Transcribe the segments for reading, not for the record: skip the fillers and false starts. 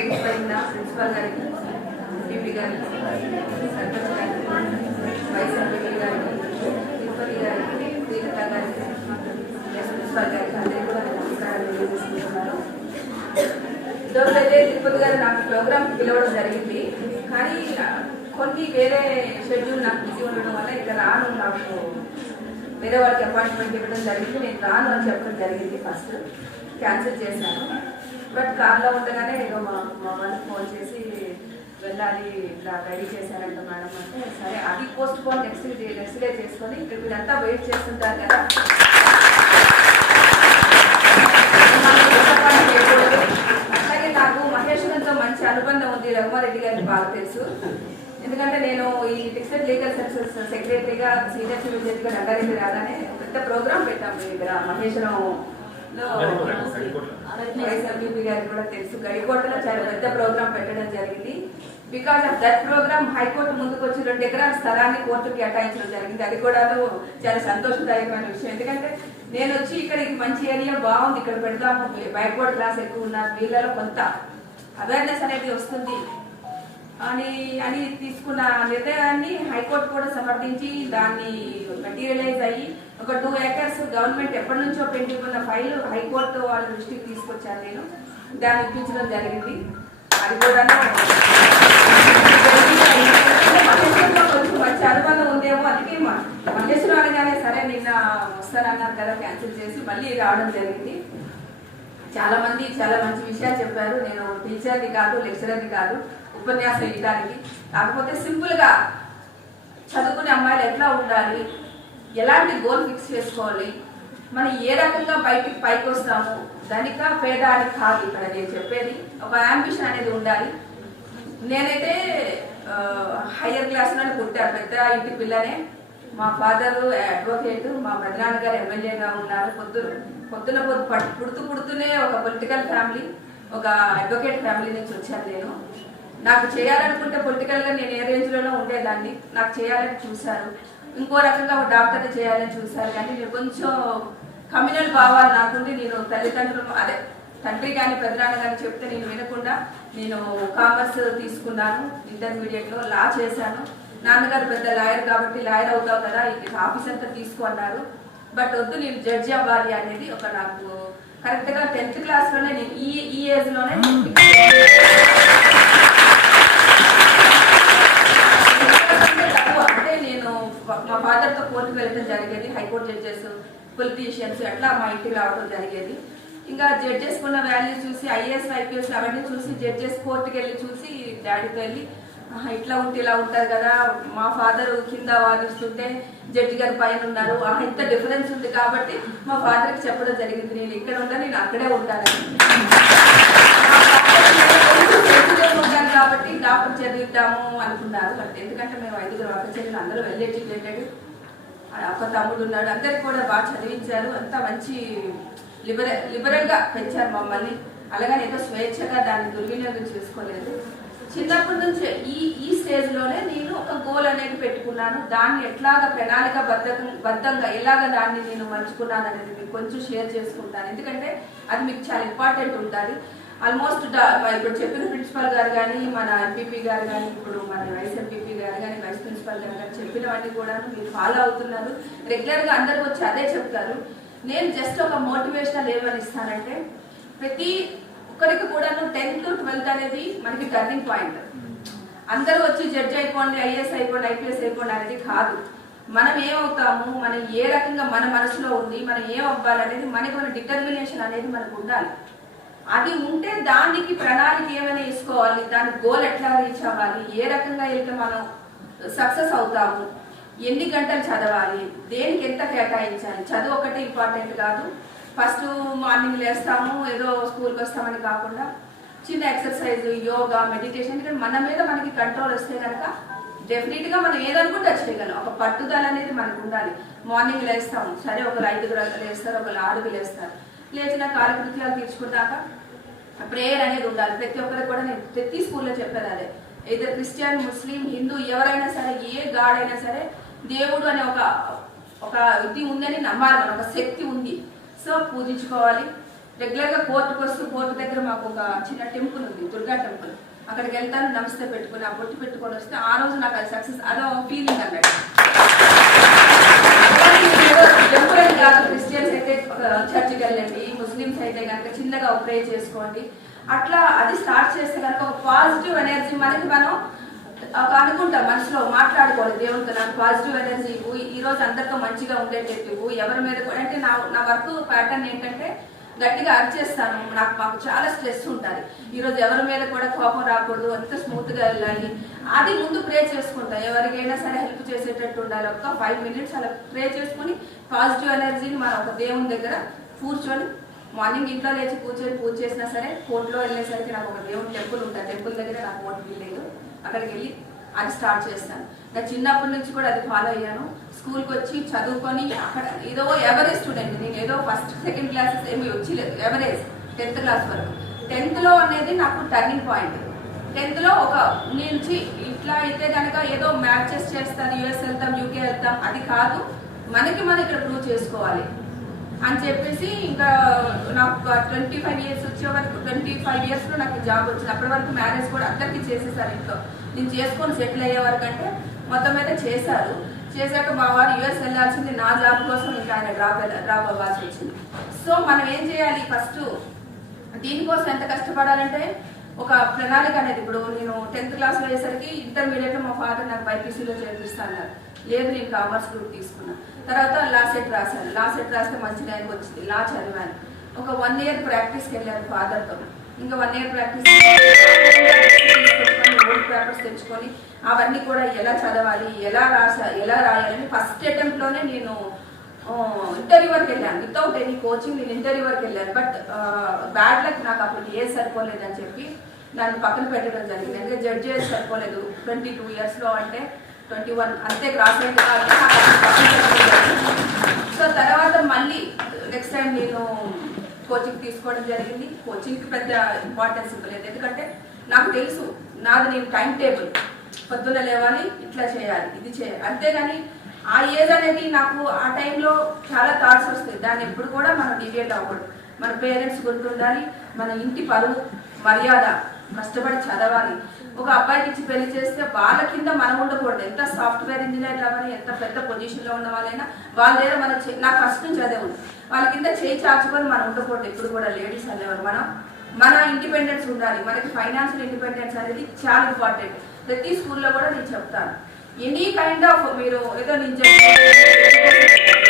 వేదికపైన principal గారికి, MP గారికి, సర్పంచ్ గారికి, వైస్ ఎంపీ గారికి, తిరుపతి గారికి, శ్రీలత గారికి, ప్రిన్సిపల్ గారికి అందరికీ కూడా నమస్కారాలు తెలియజేసుకుంటున్నాను. ఈరోజు అయితే తిరుపతి గారు నాకు ప్రోగ్రామ్కి పిలవడం జరిగింది. కానీ కొన్ని వేరే షెడ్యూల్ నాకు బిజీ ఉండడం వల్ల ఇక్కడ రాను, నాకు వేరే వాళ్ళకి అపాయింట్మెంట్ ఇవ్వడం జరిగింది. నేను రాను అని చెప్పడం జరిగింది. ఫస్ట్ క్యాన్సిల్ చేశాను. బట్ కార్లో ఉండగానే ఏదో మా వాళ్ళకి ఫోన్ చేసి వెళ్ళాలి, ఇట్లా రెడీ చేశారంట మేడం అంటే, సరే అది పోస్ట్ పోన్ నెక్స్ట్ డే చేసుకొని ఇక్కడ వీళ్ళంతా వెయిట్ చేస్తుంటారు కదా, అలాగే నాకు మహేశ్వరంతో మంచి అనుబంధం ఉంది. రఘుమారెడ్డి గారికి బాగా తెలుసు. ఎందుకంటే నేను ఈ టెక్స్టైల్ లీగల్ సర్వీసెస్ సెక్రటరీగా సీనియర్ సివిల్ జడ్జిగా రంగారెడ్డి రాగానే పెద్ద ప్రోగ్రామ్ పెట్టాము ఇక్కడ మహేశ్వరంలో. వైఎస్ఆర్పీపీ గారికి కూడా తెలుసు, గడికోటలో చాలా పెద్ద ప్రోగ్రామ్ పెట్టడం జరిగింది. Because of that programme high court ముందుకు వచ్చి 2 ఎకరాల స్థలాన్ని కోర్టుకు కేటాయించడం జరిగింది. అది కూడా చాలా సంతోషదాయకమైన విషయం. ఎందుకంటే నేను వచ్చి ఇక్కడ ఇది మంచి ఏరియా బాగుంది, ఇక్కడ పెడదాము, బ్యాక్వర్డ్ క్లాస్ ఎక్కువ ఉన్నారు, వీళ్ళలో కొంత అవేర్నెస్ అనేది వస్తుంది అని తీసుకున్న నిర్ణయాన్ని హైకోర్టు కూడా సమర్థించి దాన్ని మెటీరియలైజ్ అయ్యి ఒక 2 acres గవర్నమెంట్ ఎప్పటి నుంచో పెండింగ్ ఉన్న ఫైల్ హైకోర్టు వాళ్ళ దృష్టికి తీసుకొచ్చాను. నేను దాన్ని ఇప్పించడం జరిగింది. అది కూడా కొంచెం మంచి అనుబంధం ఉందేమో, అందుకే మహేశ్వరం అనగానే సరే నిన్న వస్తానన్నారు కదా, క్యాన్సిల్ చేసి మళ్ళీ రావడం జరిగింది. చాలా మంది చాలా మంచి విషయాలు చెప్పారు. నేను టీచర్ని కాదు, లెక్చరర్ని కాదు ఉపన్యాసం ఇవ్వడానికి. కాకపోతే సింపుల్గా చదువుకునే అమ్మాయిలు ఎట్లా ఉండాలి, ఎలాంటి గోల్ ఫిక్స్ చేసుకోవాలి, మనం ఏ రకంగా పైకి వస్తాము, ధనిక పేద అని కాదు ఇక్కడ నేను చెప్పేది. ఒక అంబిషన్ అనేది ఉండాలి. నేనైతే హయ్యర్ క్లాస్లోనే పుట్టాను, పెద్ద ఇంటి పిల్లనే. మా ఫాదరు అడ్వకేట్, మా పెద్దనాన్నగారు ఎమ్మెల్యేగా ఉన్నారు. పొద్దున పుడుతూనే ఒక పొలిటికల్ ఫ్యామిలీ, ఒక అడ్వకేట్ ఫ్యామిలీ నుంచి వచ్చాను నేను. నాకు చేయాలనుకుంటే పొలిటికల్గా నేను ఏ రేంజ్లోనూ ఉండేదాన్ని. నాకు చేయాలని చూశారు, ఇంకో రకంగా ఒక డాక్టర్ని చేయాలని చూశారు. కానీ నేను కొంచెం కమ్యూనల్ భావాలు నాకుండి నేను తల్లిదండ్రులు తండ్రి కానీ పెద్దనాన్న కానీ చెప్తే నేను వినకుండా నేను కామర్స్ తీసుకున్నాను. ఇంటర్మీడియట్లో లా చేశాను. నాన్నగారు పెద్ద లాయర్ కాబట్టి లాయర్ అవుతావు కదా, ఆఫీస్ అంతా తీసుకో అన్నారు. బట్ వద్దు, నేను జడ్జి అవ్వాలి అనేది ఒక నాకు కరెక్ట్గా 10th క్లాస్లోనే నేను ఈ ఏజ్లోనే అంటే నేను మా ఫాదర్తో కోర్టుకు వెళ్ళడం జరిగేది. హైకోర్టు జడ్జెస్, పొలిటీషియన్స్ అట్లా మా ఇంటికి రావడం జరిగేది. ఇంకా జడ్జెస్ ఉన్న వాల్యూ చూసి IAS IPS అవన్నీ చూసి జడ్జెస్ కోర్టుకి వెళ్ళి చూసి డాడీతో వెళ్ళి ఇట్లా ఉంటే ఇలా ఉంటారు కదా, మా ఫాదర్ కింద వాదిస్తుంటే జడ్జి గారు పైన ఉన్నారు, ఇంత డిఫరెన్స్ ఉంది కాబట్టి మా ఫాదర్కి చెప్పడం జరిగింది, నేను ఇక్కడ ఉంటా, నేను అక్కడే ఉంటానని. ఉంటాను కాబట్టి డాక్టర్ చదివిద్దాము అనుకున్నారు. బట్ ఎందుకంటే మేము 5 అక్క చెల్లెలు అందరూ వెల్ ఎడ్యుకేటెడ్, ఒక తమ్ముడు ఉన్నాడు, అందరికి కూడా బాగా చదివించారు. అంతా మంచి లిబరల్గా పెంచారు మమ్మల్ని. అలాగని ఏదో స్వేచ్ఛగా దాన్ని దుర్వినియోగం చేసుకోలేదు. చిన్నప్పటి నుంచే ఈ స్టేజ్లోనే నేను ఒక గోల్ అనేది పెట్టుకున్నాను. దాన్ని ఎట్లాగా ప్రణాళిక బద్ధంగా ఎలాగ దాన్ని నేను మర్చుకున్నాను అనేది మీకు కొంచెం షేర్ చేసుకుంటాను. ఎందుకంటే అది మీకు చాలా ఇంపార్టెంట్ ఉంటుంది. ఆల్మోస్ట్ ఇప్పుడు చెప్పిన ప్రిన్సిపల్ గారు కానీ, మన ఎంపీపీ గారు కానీ, ఇప్పుడు మన వైస్ ఎంపీపీ గారు కానీ, వైస్ ప్రిన్సిపల్ గారు కానీ చెప్పినవన్నీ కూడా మీరు ఫాలో అవుతున్నారు. రెగ్యులర్గా అందరూ వచ్చి అదే చెప్తారు. నేను జస్ట్ ఒక మోటివేషనల్ ఏమని ఇస్తానంటే, ప్రతి ఒక్కరికి కూడా 10th to 12th అనేది మనకి టర్నింగ్ పాయింట్. అందరూ వచ్చి జడ్జి అయిపోండి, IAS అయిపోండి, IPS అయిపోండి అనేది కాదు. మనం ఏమవుతాము, మనం ఏ రకంగా మన మనసులో ఉంది, మనం ఏం అవ్వాలనేది మనకి మన డిటర్మినేషన్ అనేది మనకు ఉండాలి. అది ఉంటే దానికి ప్రణాళిక ఏమైనా వేసుకోవాలి, దాని గోల్ ఎట్లా రీచ్ అవ్వాలి, ఏ రకంగా వెళ్తే మనం సక్సెస్ అవుతాము, ఎన్ని గంటలు చదవాలి, దేనికి ఎంత కేటాయించాలి. చదువు ఒకటి ఇంపార్టెంట్ కాదు. ఫస్ట్ మార్నింగ్ లేస్తాము, ఏదో స్కూల్కి వస్తామని కాకుండా చిన్న ఎక్సర్సైజ్, యోగా, మెడిటేషన్, ఎందుకంటే మన మీద మనకి కంట్రోల్ వస్తే కనుక డెఫినెట్గా మనం ఏదనుకుంటే చేయగలం. ఒక పట్టుదల అనేది మనకు ఉండాలి. మార్నింగ్ లేస్తాము, సరే ఒకరు 5 లేస్తారు, ఒకరు 6 లేస్తారు. లేచిన కాలకృత్యాలు తీర్చుకున్నాక ప్రేయర్ అనేది ఉండాలి. ప్రతి ఒక్కరికి కూడా నేను ప్రతి స్కూల్లో చెప్పేది అదే. ఏదో క్రిస్టియన్, ముస్లిం, హిందూ ఎవరైనా సరే, ఏ గాడ్ అయినా సరే, దేవుడు అనే ఒక ఇది ఉందని నమ్మాలి, మన ఒక శక్తి ఉంది. సో పూజించుకోవాలి. రెగ్యులర్ గా కోర్టుకు వస్తూ కోర్టు దగ్గర మాకు ఒక చిన్న టెంపుల్ ఉంది, దుర్గా టెంపుల్. అక్కడికి వెళ్తాను, నమస్తే పెట్టుకుని ఆ బొట్టు పెట్టుకొని వస్తే ఆ రోజు నాకు అది సక్సెస్, అదో ఫీలింగ్ అన్నట్టు. టెంపుల్ అని కాదు, క్రిస్టియన్స్ అయితే చర్చికి వెళ్ళండి, ముస్లిమ్స్ అయితే కనుక చిన్నగా ప్రే చేసుకోండి. అట్లా అది స్టార్ట్ చేస్తే కనుక ఒక పాజిటివ్ ఎనర్జీ మనకి మనం అనుకుంటాం, మనసులో మాట్లాడుకోవాలి దేవునితో, నాకు పాజిటివ్ ఎనర్జీ ఇవ్వు, ఈ రోజు అందరితో మంచిగా ఉండేటట్టు ఇవ్వు. ఎవరి మీద కూడా అంటే నా వర్క్ ప్యాటర్న్ ఏంటంటే గట్టిగా అరిచేస్తాను, మాకు చాలా స్ట్రెస్ ఉంటుంది, ఈరోజు ఎవరి మీద కూడా కోపం రాకూడదు, అంత స్మూత్ గా వెళ్ళాలి. అది ముందు ప్రే చేసుకుంటా, ఎవరికైనా సరే హెల్ప్ చేసేటట్టు ఉండాలి. ఒక 5 minutes అలా ప్రే చేసుకుని పాజిటివ్ ఎనర్జీని మనం ఒక దేవుని దగ్గర కూర్చొని, మార్నింగ్ ఇంట్లో లేచి పూజ చేసినా సరే, కోర్టులో వెళ్ళేసరికి నాకు ఒక దేవుని టెంపుల్ ఉంటుంది, టెంపుల్ దగ్గర నాకు ఓటు వీలేదు, అక్కడికి వెళ్ళి అది స్టార్ట్ చేస్తాను. నా చిన్నప్పటి నుంచి కూడా అది ఫాలో అయ్యాను. స్కూల్కి వచ్చి చదువుకొని అక్కడ ఏదో ఎవరేజ్ స్టూడెంట్, నేను ఏదో ఫస్ట్ సెకండ్ క్లాసెస్ ఏమి వచ్చలేదు, ఎవరేజ్ 10th క్లాస్ వరకు. 10th లో అనేది నాకు టర్నింగ్ పాయింట్. 10th లో ఒక నుంచి ఇట్లా అయితే కనుక ఏదో మ్యాచెస్ చేస్తాను, US వెళ్తాం, UK వెళ్తాం, అది కాదు, మనకి మనం ఇక్కడ ప్రూవ్ చేసుకోవాలి అని చెప్పేసి ఇంకా నాకు 25 years వచ్చే వరకు 25 years లో నాకు జాబ్ వచ్చింది. అప్పటి వరకు మ్యారేజ్ కూడా అందరికీ చేసేసారు ఇంట్లో, నేను చేసుకొని సెటిల్ అయ్యే వరకు అంటే మొత్తం అయితే చేశారు. చేశాక మా వారు US వెళ్ళాల్సింది, నా జాబ్ కోసం ఇంకా ఆయన డ్రాప్ అవ్వాల్సి వచ్చింది. సో మనం ఏం చేయాలి, ఫస్ట్ దీనికోసం ఎంత కష్టపడాలంటే ఒక ప్రణాళిక అనేది. ఇప్పుడు నేను 10th క్లాస్లో అయ్యేసరికి ఇంటర్మీడియట్ లో మా ఫాదర్ నాకు బైపీసీలో చేర్పిస్తాను, లేదు నేను కామర్స్ గ్రూప్ తీసుకున్నా. తర్వాత లా సెట్ రాశాను, లా సెట్ రాస్తే మంచి ర్యాంక్ వచ్చింది, లా చదివాను. ఒక 1 year ప్రాక్టీస్కి వెళ్ళాను ఫాదర్తో. ఇంకా 1 year ప్రాక్టీస్ ఓల్డ్ పేపర్స్ తెచ్చుకొని అవన్నీ కూడా ఎలా చదవాలి, ఎలా రాయాలని ఫస్ట్ అటెంప్ట్ లోనే నేను ఇంటర్వ్యూ వరకు వెళ్ళాను, వితౌట్ ఎనీ కోచింగ్ నేను ఇంటర్వ్యూ వరకు వెళ్ళాను. బట్ బ్యాడ్ లక్, నాకు అప్పుడు ఏజ్ సరిపోలేదు అని చెప్పి నన్ను పక్కన పెట్టడం జరిగింది. ఎందుకంటే జడ్జెస్ సరిపోలేదు, 22 years లో అంటే 21 అంతే క్రాస్ అయింది కాబట్టి. సో తర్వాత మళ్ళీ నెక్స్ట్ టైం నేను కోచింగ్ తీసుకోవడం జరిగింది. కోచింగ్కి పెద్ద ఇంపార్టెన్స్ ఇవ్వలేదు, ఎందుకంటే నాకు తెలుసు నాది, నేను టైం టేబుల్ పొద్దున్న లేవాలి, ఇట్లా చేయాలి, ఇది చేయాలి. అంతేగాని ఆ ఏజ్ అనేది నాకు ఆ టైంలో చాలా థాట్స్ వస్తాయి, దాన్ని ఎప్పుడు కూడా మనం డివియేట్ అవ్వకూడదు. మన పేరెంట్స్ గుర్తుండాలి, మన ఇంటి పరువు మర్యాద, కష్టపడి చదవాలి. ఒక అబ్బాయికి ఇచ్చి పెళ్లి చేస్తే వాళ్ళ కింద మనం ఉండకూడదు. ఎంత సాఫ్ట్వేర్ ఇంజనీర్ అవ్వని, ఎంత పెద్ద పొజిషన్లో ఉన్న వాళ్ళైనా వాళ్ళ దగ్గర మన నాకు ఫస్ట్ నుంచి అదే ఉంది, వాళ్ళ కింద చేయి చాచుకొని మనం ఉండకూడదు. ఇప్పుడు కూడా లేడీస్ అనేవారు మన ఇండిపెండెన్స్ ఉండాలి. మనకి ఫైనాన్షియల్ ఇండిపెండెన్స్ అనేది చాలా ఇంపార్టెంట్. ప్రతి స్కూల్లో కూడా నేను చెప్తాను, ఎనీ కైండ్ ఆఫ్ మీరు ఏదో నేను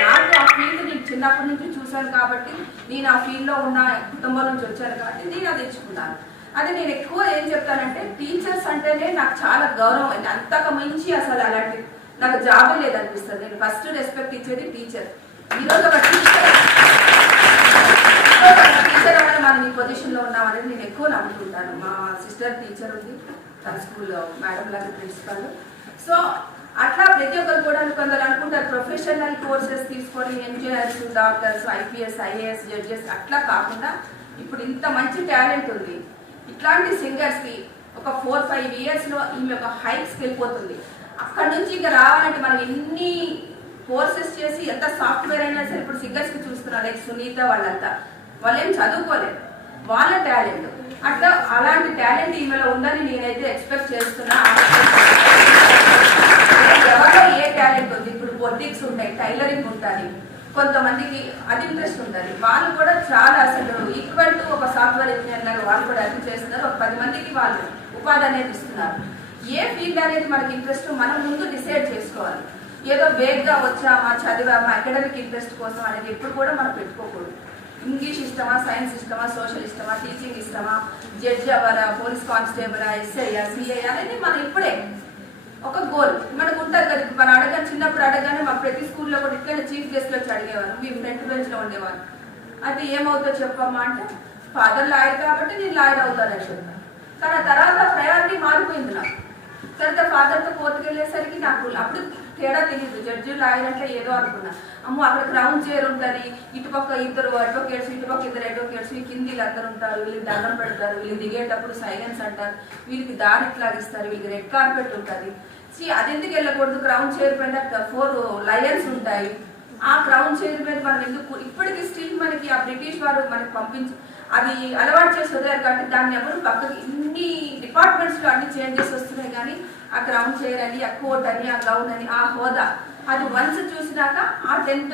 నాకు ఆ ఫీల్డ్ నేను చిన్నప్పటి నుంచి చూశాను కాబట్టి, నేను ఆ ఫీల్డ్లో ఉన్న కుటుంబం నుంచి వచ్చాను కాబట్టి నేను అది ఎంచుకున్నాను. అది నేను ఎక్కువ ఏం చెప్తానంటే, టీచర్స్ అంటేనే నాకు చాలా గౌరవం అయింది. అంతకు మించి అసలు అలాంటి నాకు జాబే లేదనిపిస్తుంది. నేను ఫస్ట్ రెస్పెక్ట్ ఇచ్చేది టీచర్. ఈరోజు ఒక టీచర్ వల్ల మనం ఈ పొజిషన్లో ఉన్నాం అనేది నేను ఎక్కువ నమ్ముతుంటాను. మా సిస్టర్ టీచర్ ఉంది, తన స్కూల్లో మేడం లాగా ప్రిన్సిపల్. సో అట్లా ప్రతి ఒక్కరు కూడా కొందరు అనుకుంటారు ప్రొఫెషనల్ కోర్సెస్ తీసుకొని engineers, doctors, IPS, IAS, judges అట్లా కాకుండా ఇప్పుడు ఇంత మంచి టాలెంట్ ఉంది. ఇట్లాంటి సింగర్స్ కి ఒక 4-5 years లో ఈమె ఒక హైట్స్ వెళ్ళిపోతుంది. అక్కడ నుంచి ఇంకా రావాలంటే మనం ఎన్ని కోర్సెస్ చేసి ఎంత సాఫ్ట్వేర్ అయినా సరే, ఇప్పుడు సింగర్స్ కి చూస్తున్నారు, లైక్ సునీత వాళ్ళంతా, వాళ్ళు ఏం చదువుకోలేదు, వాళ్ళ టాలెంట్. అట్లా అలాంటి టాలెంట్ ఈమెలో ఉందని నేనైతే ఎక్స్పెక్ట్ చేస్తున్నా. ఎవరో ఏ టాలెంట్ ఉంది, ఇప్పుడు బొటిక్స్ ఉంటాయి, టైలరింగ్ ఉంటుంది, కొంతమందికి అది ఇంట్రెస్ట్ ఉంటుంది, వాళ్ళు కూడా చాలా అసలు ఈక్వల్ టు ఒక సాఫ్ట్వేర్ ఇంజనీర్ లాగా వాళ్ళు కూడా అది చేస్తున్నారు. ఒక 10 మందికి వాళ్ళు ఉపాధి అనేది ఇస్తున్నారు. ఏ ఫీల్డ్ అనేది మనకి ఇంట్రెస్ట్ మనం ముందు డిసైడ్ చేసుకోవాలి. ఏదో వేగ్గా వచ్చామా, చదివామా, అకాడమిక్ ఇంట్రెస్ట్ కోసం అనేది ఎప్పుడు కూడా మనం పెట్టుకోకూడదు. ఇంగ్లీష్ ఇష్టమా, సైన్స్ ఇష్టమా, సోషల్ ఇష్టమా, టీచింగ్ ఇష్టమా, జడ్జి అవ్వాలా, పోలీస్ కానిస్టేబుల్, SI, CI అనేది మనం ఇప్పుడే ఒక గోల్ మనకు ఉంటుంది కదా. మనం అడగానే, చిన్నప్పుడు అడగానే మా ప్రతి స్కూల్లో కూడా ఇక్కడ చీఫ్ గెస్ట్ వచ్చి అడిగేవారు, మేము ఫ్రంట్ బెంచ్లో ఉండేవారు. అయితే ఏమవుతుందో చెప్పమ్మా అంటే, ఫాదర్ లాయర్ కాబట్టి నేను లాయర్ అవుతానని చెప్పాను. కానీ ఆ తర్వాత ప్రయారిటీ మారిపోయింది నాకు. తర్వాత ఫాదర్తో కోర్టుకు వెళ్ళేసరికి నాకు అప్పుడు తేడా తెలియదు. జడ్జి లాయర్ అంటే ఏదో అనుకున్నా, అమ్మో అక్కడ క్రౌన్ చైర్ ఉంటుంది, ఇటుపక్క 2 అడ్వకేట్స్, ఇటుపక్క 2 అడ్వకేట్స్, కింది వీళ్ళందరూ ఉంటారు, వీళ్ళకి దండం పెడతారు, వీళ్ళు దిగేటప్పుడు సైలెన్స్ అంటారు, వీళ్ళకి దారి ఇట్లాగిస్తారు, వీళ్ళకి రెడ్ కార్పెట్ ఉంటుంది. అది ఎందుకు వెళ్ళకూడదు, క్రౌన్ చైర్ పైన 4 లయన్స్ ఉంటాయి, ఆ క్రౌన్ చైర్ మీద మనం ఎందుకు ఇప్పటికీ స్టిల్ మనకి ఆ బ్రిటిష్ వారు మనకి పంపించి అది అలవాటు చేసి వదిలేరు కాబట్టి దాన్ని ఎవరు పక్కకి ఇన్ని డిపార్ట్మెంట్స్లో అన్ని చేంజెస్ వస్తున్నాయి కానీ ఆ క్రౌన్ చైర్ అని ఆ కోట్ అని ఆ గౌన్ అని ఆ హోదా అది వన్స్ చూసినాక ఆ 10th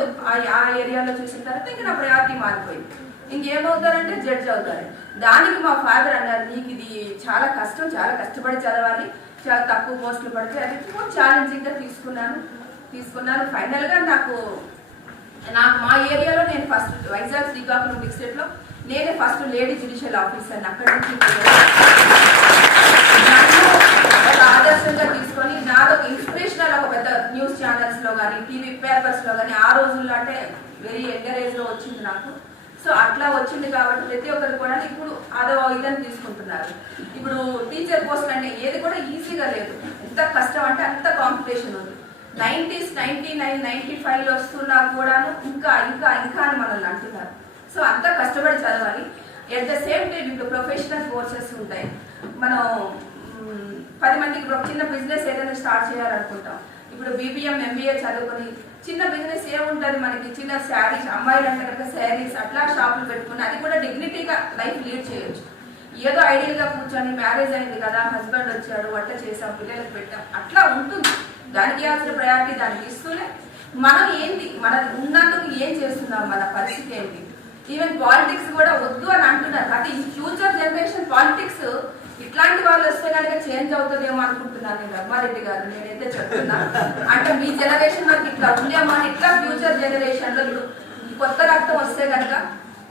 ఆ ఏరియాలో చూసిన తర్వాత ఇంకా నా ప్రయారిటీ మారిపోయింది. ఇంకేమవుతారంటే జడ్జ్ అవుతారు. దానికి మా ఫాదర్ అన్నారు, నీకు ఇది చాలా కష్టం, చాలా కష్టపడి చదవాలి, చాలా తక్కువ పోస్టులు పడితే అది కొంచెం ఛాలెంజింగ్గా తీసుకున్నాను. ఫైనల్గా నాకు మా ఏరియాలో నేను ఫస్ట్ వైజాగ్ శ్రీకాకుళం డిస్ట్రిక్ట్లో నేనే ఫస్ట్ లేడీ జ్యుడిషియల్ ఆఫీసర్. అక్కడి నుంచి ఒక ఆదర్శంగా తీసుకొని నాదొక ఇన్స్పిరేషనల్ ఒక పెద్ద న్యూస్ ఛానల్స్లో కానీ టీవీ పేపర్స్లో కానీ ఆ రోజుల్లో అంటే వెరీ ఎంకరేజ్లో వచ్చింది నాకు. సో అట్లా వచ్చింది కాబట్టి ప్రతి ఒక్కరు కూడా ఇప్పుడు అదో ఇదని తీసుకుంటున్నారు. ఇప్పుడు టీచర్ పోస్ట్ అంటే ఏది కూడా ఈజీగా లేదు, ఎంత కష్టం అంటే అంత కాంపిటీషన్ ఉంది. 90s 99 95 వస్తున్నా కూడాను ఇంకా ఇంకా ఇంకా అని మనల్ని అంటున్నారు. సో అంత కష్టపడి చదవాలి. ఎట్ ద సేమ్ టైం ఇప్పుడు ప్రొఫెషనల్ కోర్సెస్ ఉంటాయి. మనం 10 మందికి చిన్న బిజినెస్ ఏదైనా స్టార్ట్ చేయాలనుకుంటాం. ఇప్పుడు BBM MBA చదువుకొని చిన్న బిజినెస్ ఏముంటుంది మనకి, చిన్న శారీస్, అమ్మాయిలు అంటే కనుక శారీస్ అట్లా షాపులు పెట్టుకుని అది కూడా డిగ్నిటీగా లైఫ్ లీడ్ చేయొచ్చు. ఏదో ఐడియల్గా కూర్చొని మ్యారేజ్ అయింది కదా, హస్బెండ్ వచ్చాడు, వంట చేసాం, పిల్లలకు పెట్టాం, అట్లా ఉంటుంది. దానికి ఇవ్వాల్సిన ప్రయారిటీ దానికి ఇస్తూనే మనం ఏంటి, మన ఉన్నందుకు ఏం చేస్తున్నాం, మన పరిస్థితి ఏంటి. ఈవెన్ పాలిటిక్స్ కూడా వద్దు అని అంటున్నారు. అది ఫ్యూచర్ జనరేషన్ పాలిటిక్స్ ఇట్లాంటి వాళ్ళు వస్తే కనుక చేంజ్ అవుతుందేమో అనుకుంటున్నాను నేను. రఘుమారెడ్డి గారు నేనైతే చెప్తున్నా, అంటే మీ జనరేషన్ మనకి ఇట్లా ఉందేమో అని, ఇట్లా ఫ్యూచర్ జనరేషన్ లో కొత్త రక్తం వస్తే కనుక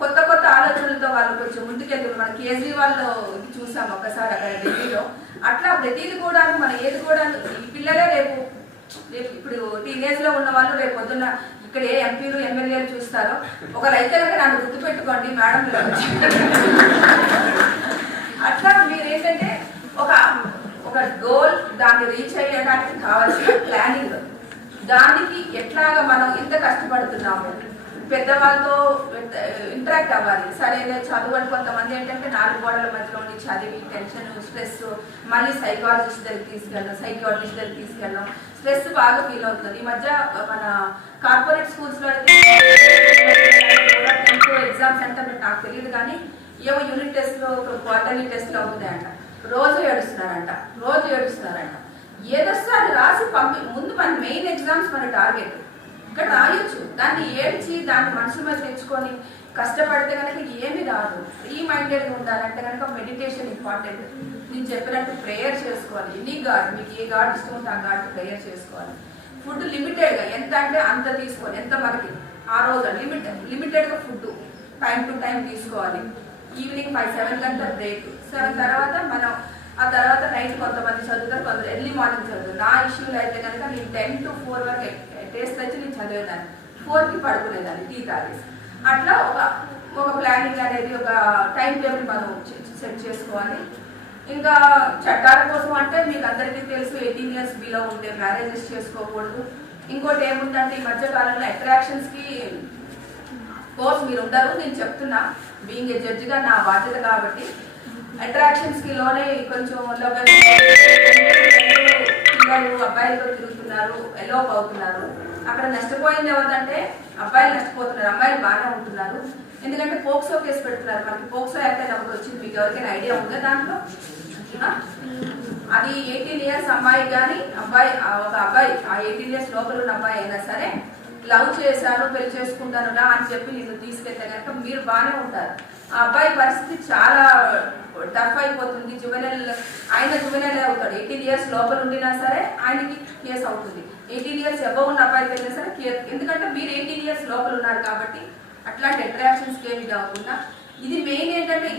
కొత్త కొత్త ఆలోచనలతో వాళ్ళు కొంచెం ముందుకెళ్తారు. మన కేజ్రీవాల్ ఇది చూసాం ఒకసారి అక్కడ ఢిల్లీలో. అట్లా ప్రతిది కూడా మన ఏది కూడా ఈ పిల్లలే రేపు ఇప్పుడు టీనేజ్ లో ఉన్న వాళ్ళు రేపు పొద్దున్న ఇక్కడ ఏ ఎంపీలు ఎమ్మెల్యేలు చూస్తారో ఒకరైతే కనుక నన్ను గుర్తుపెట్టుకోండి మేడం. అట్లా మీరేంటంటే ఒక గోల్ దాన్ని రీచ్ అయ్యడానికి కావాల్సిన ప్లానింగ్, దానికి ఎట్లాగా మనం ఎంత కష్టపడుతున్నాము, పెద్దవాళ్ళతో ఇంటరాక్ట్ అవ్వాలి. సరైన చదువు అని కొంతమంది ఏంటంటే 4 గోడల మధ్యలో ఉండి చదివి టెన్షన్, స్ట్రెస్, మళ్ళీ సైకాలజిస్ట్ దగ్గరికి తీసుకెళ్ళడం, సైకాలజిస్ట్ దగ్గరికి తీసుకెళ్ళడం, స్ట్రెస్ బాగా ఫీల్ అవుతుంది. ఈ మధ్య మన కార్పొరేట్ స్కూల్స్లో ఎగ్జామ్స్ అంటే నాకు తెలియదు కానీ ఏవో యూనిట్ టెస్ట్లో క్వార్టర్లీ టెస్ట్లు అవుతున్నాయంట, రోజు ఏడుస్తున్నారంట. ఏదొస్తే అది రాసి ముందు మన మెయిన్ ఎగ్జామ్స్ మన టార్గెట్, ఇక్కడ రాయొచ్చు. దాన్ని ఏడ్చి దాన్ని మనసు మీద తెచ్చుకొని కష్టపడితే కనుక ఏమి రాదు. ఫ్రీ మైండెడ్గా ఉండాలంటే కనుక మెడిటేషన్ ఇంపార్టెంట్. నేను చెప్పినట్టు ప్రేయర్ చేసుకోవాలి. ఎనీ గాడ్, మీకు ఏ గాడ్ ఇష్టం ఉంటే ఆ గాడ్ ప్రేయర్ చేసుకోవాలి. ఫుడ్ లిమిటెడ్గా, ఎంత అంటే అంత తీసుకోవాలి, ఎంత మనకి ఆ రోజు లిమిటెడ్గా ఫుడ్ టైం టు టైం తీసుకోవాలి. ఈవినింగ్ 5-7 గంటల బ్రేక్. 7 తర్వాత మనం ఆ తర్వాత నైట్ కొంతమంది చదువుతారు, కొందరు ఎర్లీ మార్నింగ్ చదువుతారు. నా ఇష్యూలో అయితే కనుక నేను 10 to 4 వరకు టేస్ట్ వచ్చి నేను చదివేదాన్ని, 4కి పడుకునేదాన్ని టీ తాగేసి. అట్లా ఒక ప్లానింగ్ అనేది, ఒక టైం టేబుల్ మనం సెట్ చేసుకోవాలి. ఇంకా చట్టాల కోసం అంటే మీకు అందరికీ తెలుసు, 18 years బిలో ఉంటే మ్యారేజెస్ చేసుకోకూడదు. ఇంకోటి ఏముందంటే ఈ మధ్యకాలంలో అట్రాక్షన్స్కి కోర్స్ మీరు ఉండరు. నేను చెప్తున్నా, బీయింగ్ ఏ జడ్జిగా నా బాధ్యత కాబట్టి అట్రాక్షన్స్కి లోనే కొంచెం పిల్లలు అబ్బాయిలతో తిరుగుతున్నారు, ఎలోప్ అవుతున్నారు. అక్కడ నష్టపోయింది ఎవరిదంటే అబ్బాయిలు నష్టపోతున్నారు, అమ్మాయిలు బాగానే ఉంటున్నారు. ఎందుకంటే పోక్సో కేసు పెడుతున్నారు. మనకి పోక్సో యాక్ట్ అని ఒకటి వచ్చింది, మీకు ఎవరికైనా ఐడియా ఉందా దాంట్లో? అది 18 years అమ్మాయి కానీ ఒక అబ్బాయి ఆ 18 years లోపల ఉన్న అబ్బాయి అయినా సరే లవ్ చేశాను, పెళ్లి చేసుకుంటాను రా అని చెప్పి నిన్ను తీసుకెళ్తే కనుక మీరు బాగానే ఉంటారు. ఆ అబ్బాయి పరిస్థితి చాలా టఫ్ అయిపోతుంది. ఆయన జువెనైల్ అవుతాడు. 18 years లోపల ఉండినా సరే ఆయనకి కేసు అవుతుంది. 18 years అబవ్ ఉన్న అబ్బాయికి వెళ్ళినా సరే ఎందుకంటే మీరు 18 years లోపల ఉన్నారు కాబట్టి అట్లాంటి అట్రాక్షన్స్కి ఏమి కాకుండా. ఇది మెయిన్ ఏంటంటే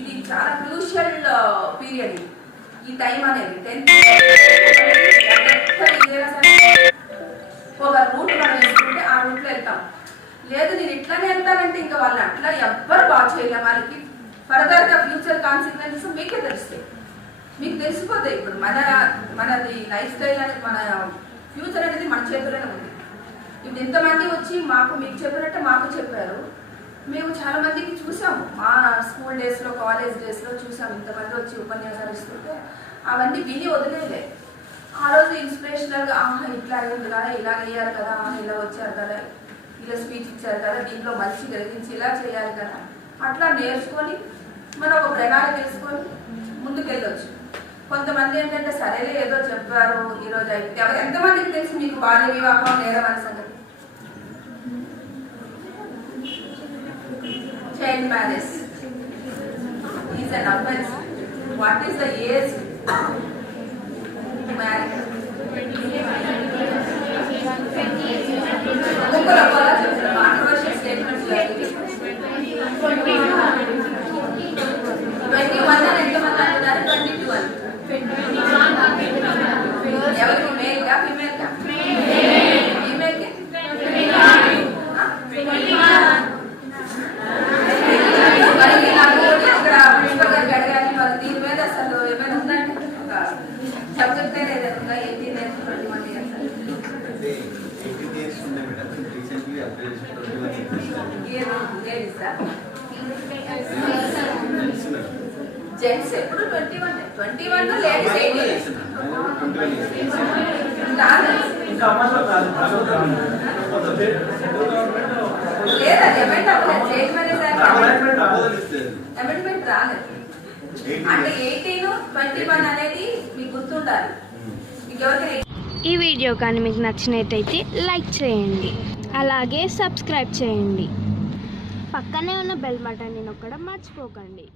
ఇది చాలా క్రూషియల్ పీరియడ్ ఈ టైం అనేది. 10th ఒక రూట్ మనం వేసుకుంటే ఆ రూట్లో వెళ్తాం. లేదు నేను ఇట్లానే వెళ్తానంటే ఇంకా వాళ్ళని అట్లా ఎవ్వరు బాగా చేయలేం. వాళ్ళకి ఫర్దర్గా ఫ్యూచర్ కాన్సిక్వెన్సెస్ మీకే తెలుస్తాయి, మీకు తెలిసిపోతాయి. ఇప్పుడు మనది లైఫ్ స్టైల్ అనేది, మన ఫ్యూచర్ అనేది మన చేతుల్లోనే ఉంది. ఇప్పుడు ఇంతమంది వచ్చి మీకు చెప్పినట్టే మాకు చెప్పారు. మేము చాలా మందికి చూసాము, మా స్కూల్ డేస్లో, కాలేజ్ డేస్లో చూసాము. ఇంతమంది వచ్చి ఉపన్యాసాలు ఇస్తుంటే అవన్నీ విని వదిలేలే. ఆ రోజు ఇన్స్పిరేషనల్గా ఇట్లా అయింది కదా, ఇలా అయ్యారు కదా, ఇలా వచ్చారు కదా, ఇలా స్పీచ్ ఇచ్చారు కదా, దీంట్లో మంచి గ్రహించి ఇలా చేయాలి కదా, అట్లా నేర్చుకొని మనం ఒక ప్రణాళిక తెలుసుకొని ముందుకెళ్ళొచ్చు. కొంతమంది ఏంటంటే సరేలే ఏదో చెప్పారు ఈరోజు అయితే ఎంతమందికి తెలుసు మీకు బాల్య వివాహం నేరం అనే సంగతి? Child marriage is an offence. What is the age marriage? ఒక్కొక్కరు చెప్తారు కాంట్రవర్షియల్ స్టేట్మెంట్స్. 21 అని ఎంతమంది అంటున్నారు? 22 అని. ఎవరికి? మేల్ గా ఫీమేల్ గా? ఫీమేల్ కి మరి నాకు ఇక్కడ ప్రిన్సిపల్ గారికి అడగాలి, మరి దీని మీద అసలు ఏమైనా ఉందండి? ఒక సబ్జెక్ట్ ఏదైనా 18 years 21 years జెంట్స్ ఎప్పుడు 21 లేడీస్ 18. లేదా అమెండ్మెంట్ అవ్వలేదు, చైల్డ్ మ్యారేజ్ అమెండ్మెంట్ రాలేదు. అంటే 18, 21 అనేది మీకు గుర్తుండాలి. మీకు ఎవరికి ఈ వీడియో కానీ మీకు నచ్చినట్టయితే లైక్ చేయండి, అలాగే సబ్స్క్రైబ్ చేయండి. పక్కనే ఉన్న బెల్ బటన్ని నొక్కడం మర్చిపోకండి.